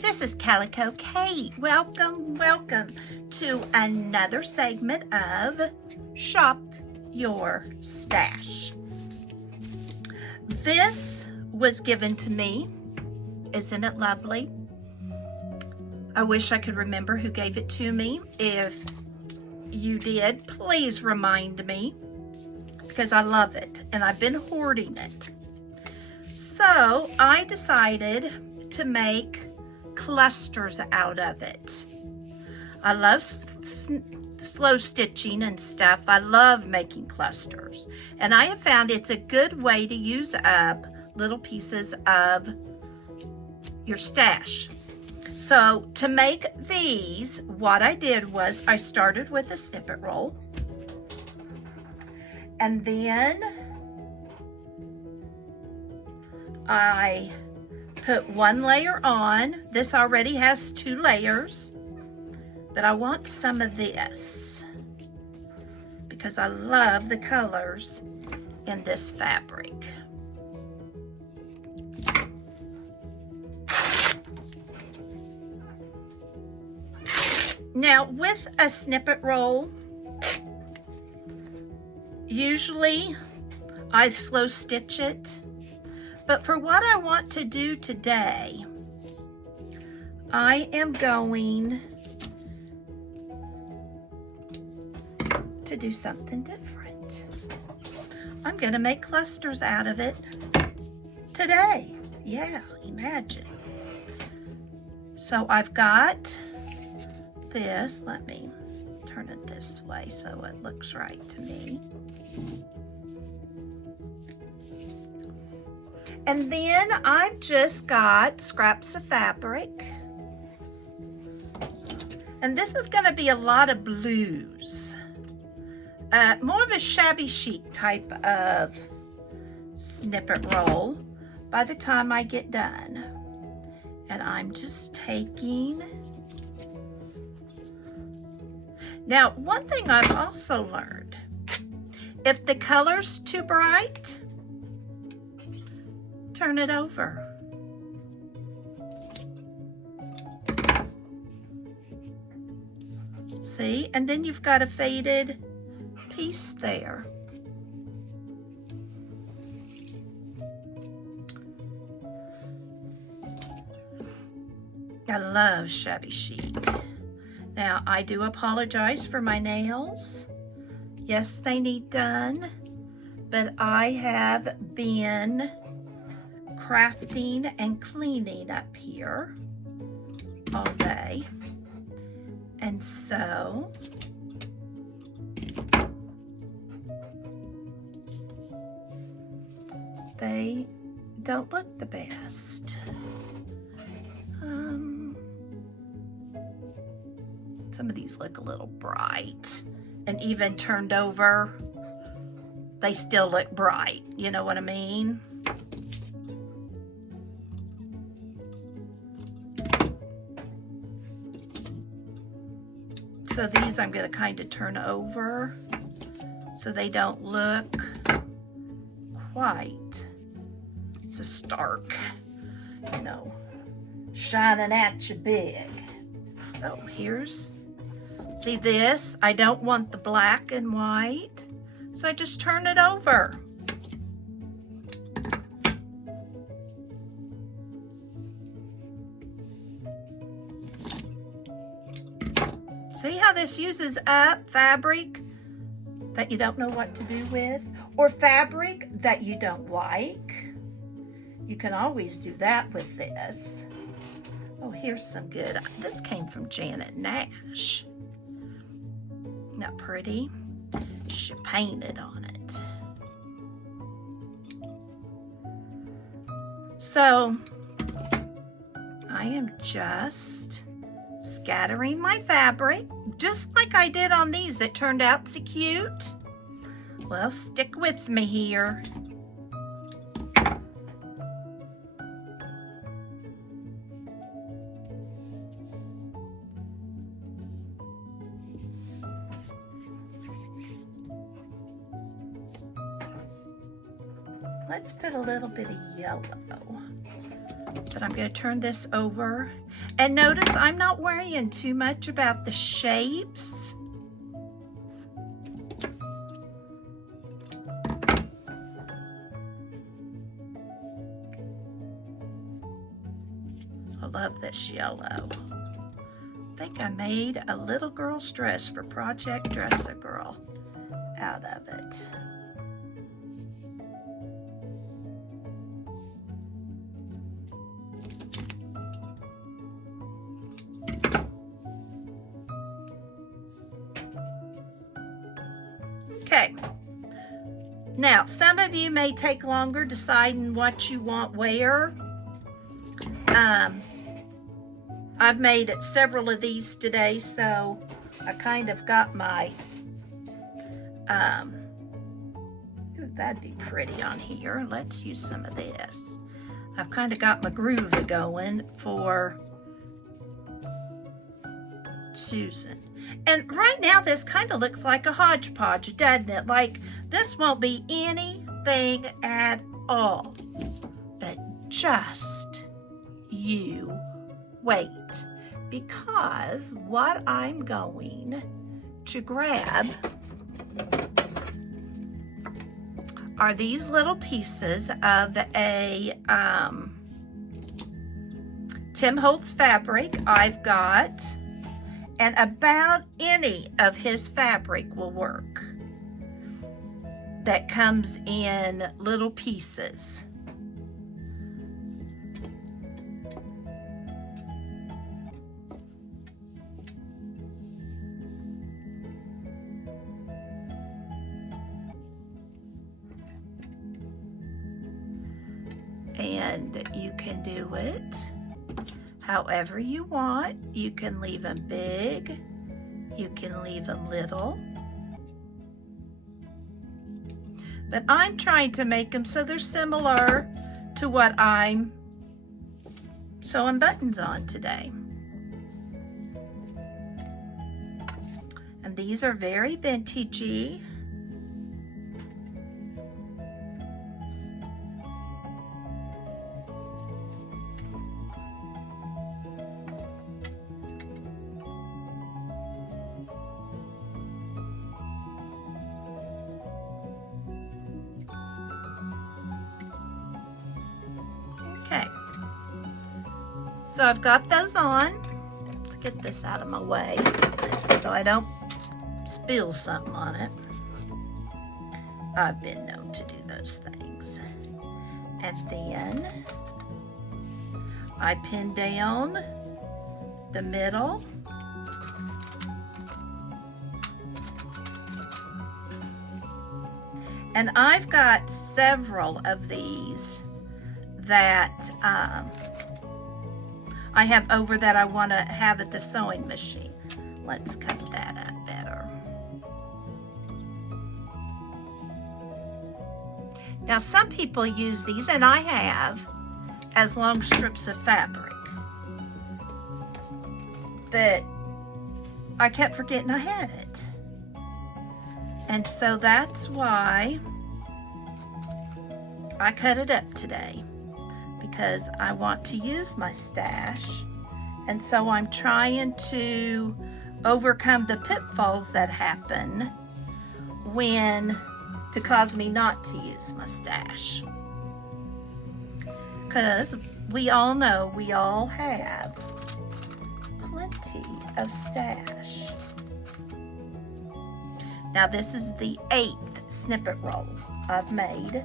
this is Calico Kate. Welcome to another segment of Shop Your Stash. This was given to me. Isn't it lovely? I wish I could remember who gave it to me. If you did, please remind me, because I love it and I've been hoarding it. So I decided to make clusters out of it. I love slow stitching and stuff. I love making clusters, and I have found it's a good way to use up little pieces of your stash. So to make these, what I did was I started with a snippet roll, and then I put one layer on. This already has 2 layers, but I want some of this because I love the colors in this fabric. Now, with a snippet roll, usually I slow stitch it. But for what I want to do today, I am going to do something different. I'm going to make clusters out of it today. Yeah, imagine. So I've got this. Let me turn it this way so it looks right to me. And then I've just got scraps of fabric. And this is going to be a lot of blues. More of a shabby chic type of snippet roll by the time I get done. And I'm just taking... Now, one thing I've also learned, if the color's too bright, turn it over. See, and then you've got a faded piece there. I love shabby chic. Now, I do apologize for my nails. Yes, they need done, but I have been crafting and cleaning up here all day, and so they don't look the best. Some of these look a little bright, and even turned over, they still look bright. You know what I mean? So these I'm going to kind of turn over so they don't look quite so stark, you know, shining at you big. Oh, see this? I don't want the black and white, so I just turn it over. See how this uses up fabric that you don't know what to do with, or fabric that you don't like? You can always do that with this. Oh, here's some good. This came from Janet Nash. Isn't that pretty? She painted on it. So I am just scattering my fabric, just like I did on these. It turned out so cute. Well, stick with me here. Let's put a little bit of yellow. But I'm going to turn this over. And notice I'm not worrying too much about the shapes. I love this yellow. I think I made a little girl's dress for Project Dress-A-Girl out of it. Okay, now some of you may take longer deciding what you want where. I've made several of these today, so I kind of got my, ooh, that'd be pretty on here. Let's use some of this. I've kind of got my groove going for Susan. And right now this kind of looks like a hodgepodge, doesn't it? Like this won't be anything at all. But just you wait, because what I'm going to grab are these little pieces of a Tim Holtz fabric I've got, and about any of his fabric will work that comes in little pieces. And you can do it however you want. You can leave them big, you can leave them little. But I'm trying to make them so they're similar to what I'm sewing buttons on today. And these are very vintagey. Okay, so I've got those on. Let's get this out of my way so I don't spill something on it. I've been known to do those things. And then I pin down the middle. And I've got several of these that I have over that I want to have at the sewing machine. Let's cut that up better. Now some people use these, and I have, as long strips of fabric. But I kept forgetting I had it. And so that's why I cut it up today, because I want to use my stash. And so I'm trying to overcome the pitfalls that happen when to cause me not to use my stash. Because we all know we all have plenty of stash. Now this is the 8th snippet roll I've made.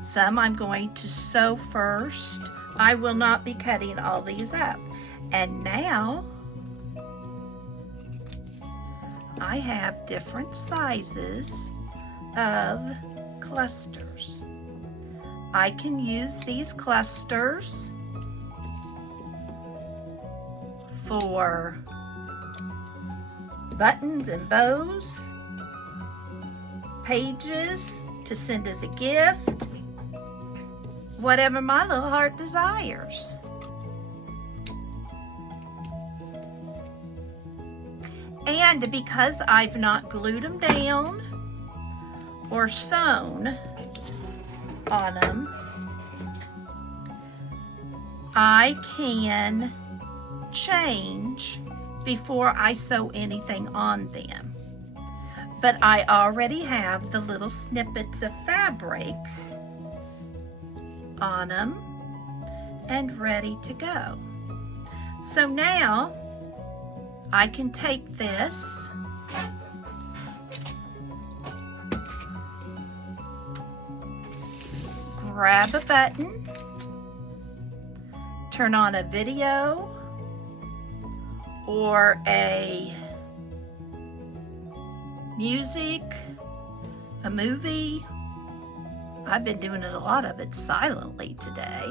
Some I'm going to sew first. I will not be cutting all these up. And now I have different sizes of clusters. I can use these clusters for buttons and bows, pages to send as a gift, whatever my little heart desires. And because I've not glued them down or sewn on them, I can change before I sew anything on them. But I already have the little snippets of fabric on them and ready to go. So now I can take this grab a button, turn on a video or a music, a movie. I've been doing a lot of it silently today,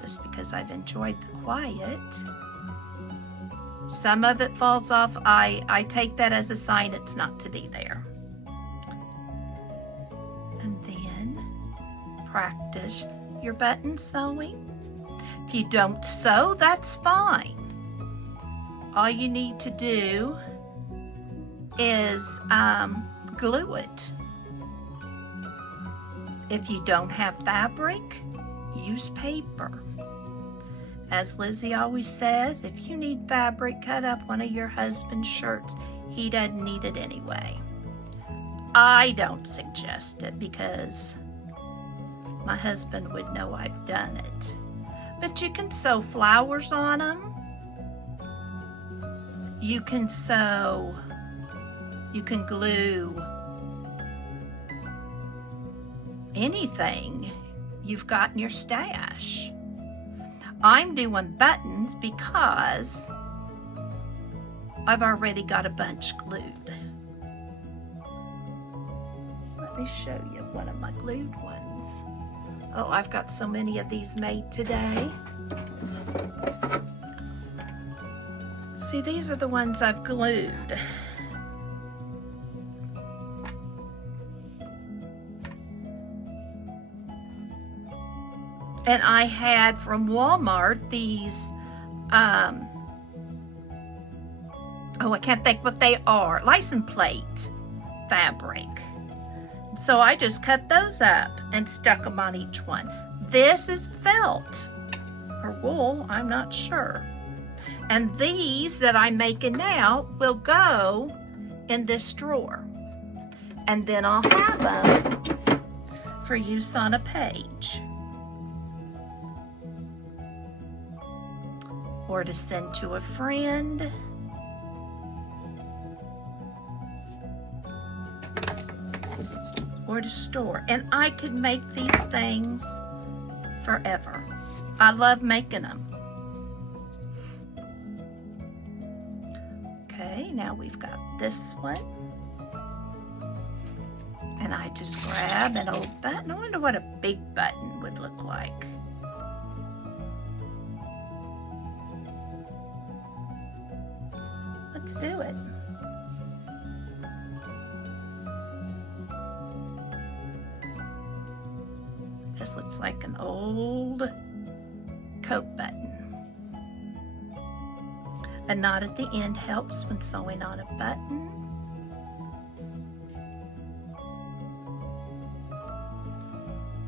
just because I've enjoyed the quiet. Some of it falls off. I take that as a sign it's not to be there. And then practice your button sewing. If you don't sew, that's fine. All you need to do is glue it. If you don't have fabric, use paper. As Lizzie always says, if you need fabric, cut up one of your husband's shirts. He doesn't need it anyway. I don't suggest it because my husband would know I've done it. But you can sew flowers on them. You can sew, you can glue anything you've got in your stash. I'm doing buttons because I've already got a bunch glued. Let me show you one of my glued ones. Oh, I've got so many of these made today. See, these are the ones I've glued. And I had from Walmart these, oh, I can't think what they are, license plate fabric. So I just cut those up and stuck them on each one. This is felt or wool, I'm not sure. And these that I'm making now will go in this drawer. And then I'll have them for use on a page. Or to send to a friend. Or to store. And I could make these things forever. I love making them. Okay, now we've got this one. And I just grab an old button. I wonder what a big button would look like. Let's do it. This looks like an old coat button. A knot at the end helps when sewing on a button.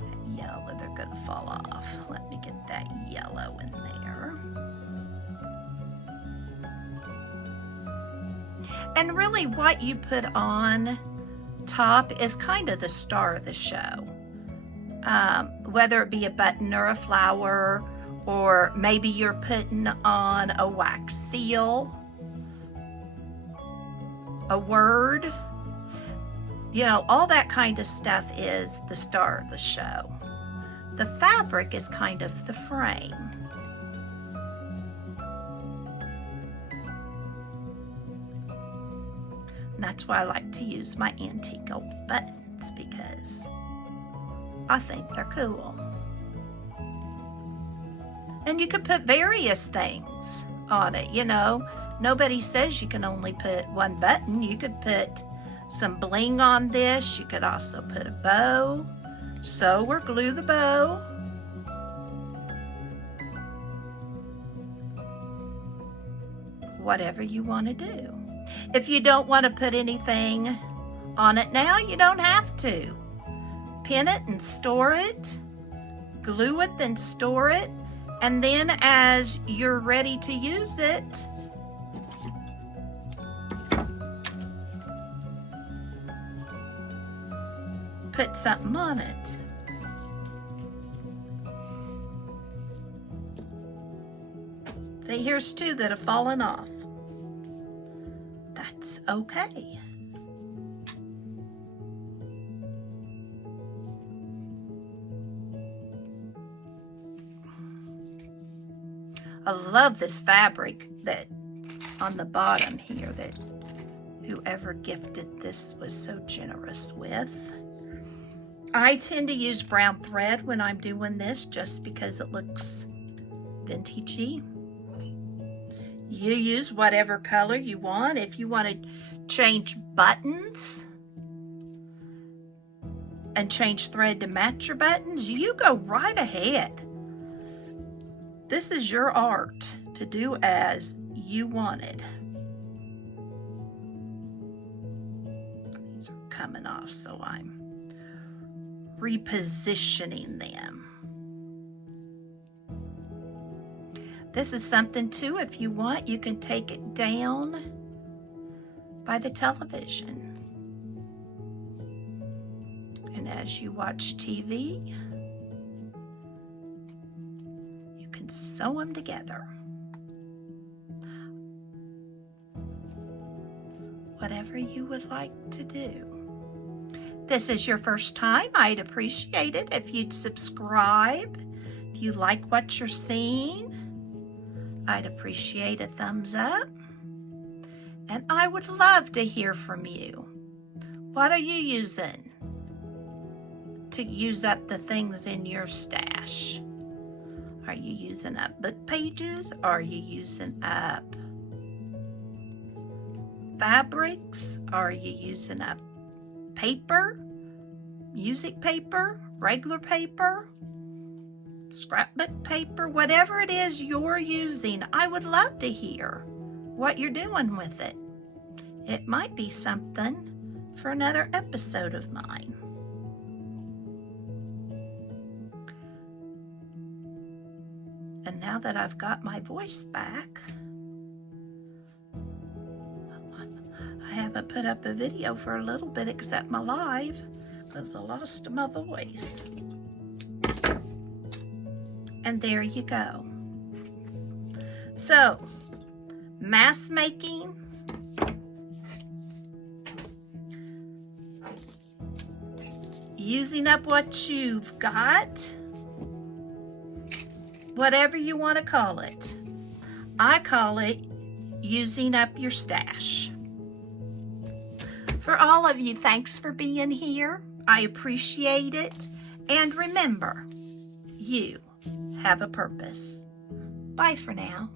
That yellow, they're gonna fall off. Let me get that yellow in there. And really what you put on top is kind of the star of the show. Whether it be a button or a flower, or maybe you're putting on a wax seal, a word, you know, all that kind of stuff is the star of the show. The fabric is kind of the frame. And that's why I like to use my antique old buttons, because I think they're cool. And you could put various things on it, you know. Nobody says you can only put one button. You could put some bling on this. You could also put a bow, sew or glue the bow. Whatever you want to do. If you don't want to put anything on it now, you don't have to. Pin it and store it, glue it, then store it, And then as you're ready to use it, put something on it. See, here's two that have fallen off. That's okay. I love this fabric that on the bottom here that whoever gifted this was so generous with. I tend to use brown thread when I'm doing this just because it looks vintagey. You use whatever color you want. If you want to change buttons and change thread to match your buttons, you go right ahead. This is your art to do as you wanted. These are coming off, so I'm repositioning them. This is something too, if you want, you can take it down by the television. And as you watch TV, you can sew them together. Whatever you would like to do. This is your first time, I'd appreciate it if you'd subscribe. If you like what you're seeing, I'd appreciate a thumbs up. And I would love to hear from you. What are you using to use up the things in your stash? Are you using up book pages? Are you using up fabrics? Are you using up paper, music paper, regular paper, scrapbook paper, whatever it is you're using? I would love to hear what you're doing with it. It might be something for another episode of mine. And now that I've got my voice back, I haven't put up a video for a little bit except my live because I lost my voice. And there you go. So, mask making, using up what you've got, whatever you want to call it. I call it using up your stash. For all of you, thanks for being here. I appreciate it. And remember, you have a purpose. Bye for now.